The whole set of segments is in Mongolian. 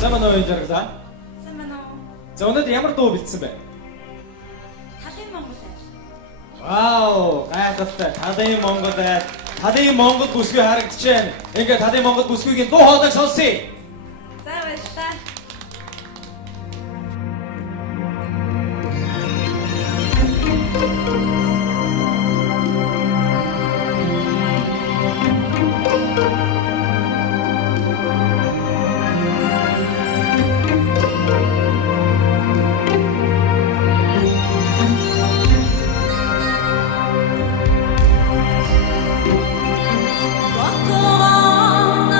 Сайн байна уу энэ жаргалаа? Сайн байна уу? За өнөөдөр ямар дуу бэлдсэн бэ? Талын Монгол айлт. Вау, гайхалтай. Талын Монгол бүсгүй харагдаж байна. Ингээд талын Монгол бүсгүйгийн дуу хоолойг сонсъё. За баярлалаа. What go on,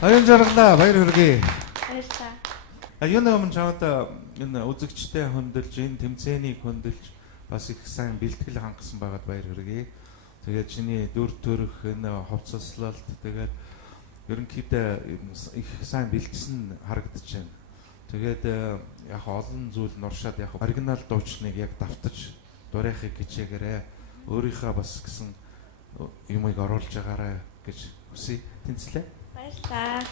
Баян жаргалаа, баяр хүргэе. Баярлалаа. Юуны өмнө чамд энэ үзэгчтэй хөндлөж, энэ тэмцээнийг хөндлөж бас их сайн бэлтгэл хангасан байгаад баяр хүргэе. Тэгээд чиний дүр төрх энэ хувцаслалт тэгээд ерөнхийдөө их сайн бэлдсэн харагдаж байна. Тэгээд яг олон зүйл нуршаад яг оригинал дуучныг яг давтаж дуурайхыг хичээгээрээ өөрийнхөө бас гэсэн юмыг оруулж байгаарай гэж хүсье. Тэнцлээ. Баярлалаа.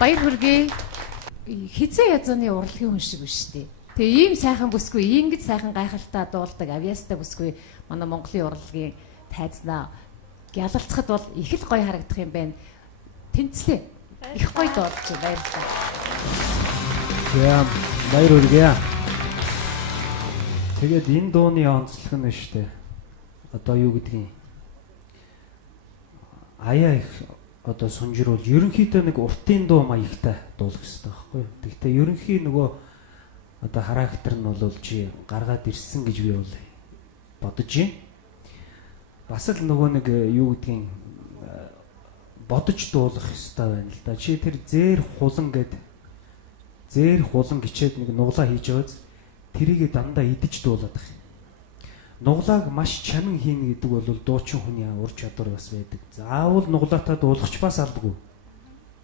Баяр хүргэе. Хизээ язууны урлагийн хүн шиг биш үү? Тэгээ ийм сайхан бүсгүй, ингэж сайхан гайхалтай дуулдаг авьяастай бүсгүй манай Монголын урлагийн тайзнаа гялалцахад бол их л гоё харагдах юм байна. Тэнцлээ. Их гоё дуулж баярлалаа. За баяр хүргэе. Тэгээд энэ дууны онцлог нь шүү дээ. Одоо юу гэдгийг аяа их одоо сунжруулж ерөнхийдөө нэг уртын дуу маягтай дуулах хэрэгтэй байхгүй юу. Гэхдээ ерөнхий нөгөө одоо характер нь бол чи гаргаад ирсэн гэж би бол бодож байна. Бас л нөгөө нэг юу гэдгийг бодож дуулах хэрэгтэй байна л да. Чи тэр зээр хулан гिचээд нэг нуглаа хийж байгааз тэрийг дандаа идэж дуулаад байх. Нуглааг маш чамин хийнэ гэдэг бол дуучин хүний ур чадвар бас байдаг. Заавал нуглаатаа дуулахч бас алдгүй.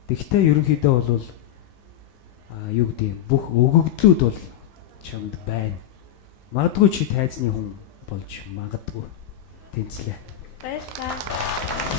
Тэгвэл ерөнхийдөө бол юу гэдэг бүх өгөгдлүүд бол чамд байна. Магадгүй чи тайзны хүн болж магадгүй. Тэнцлээ. Баярлалаа.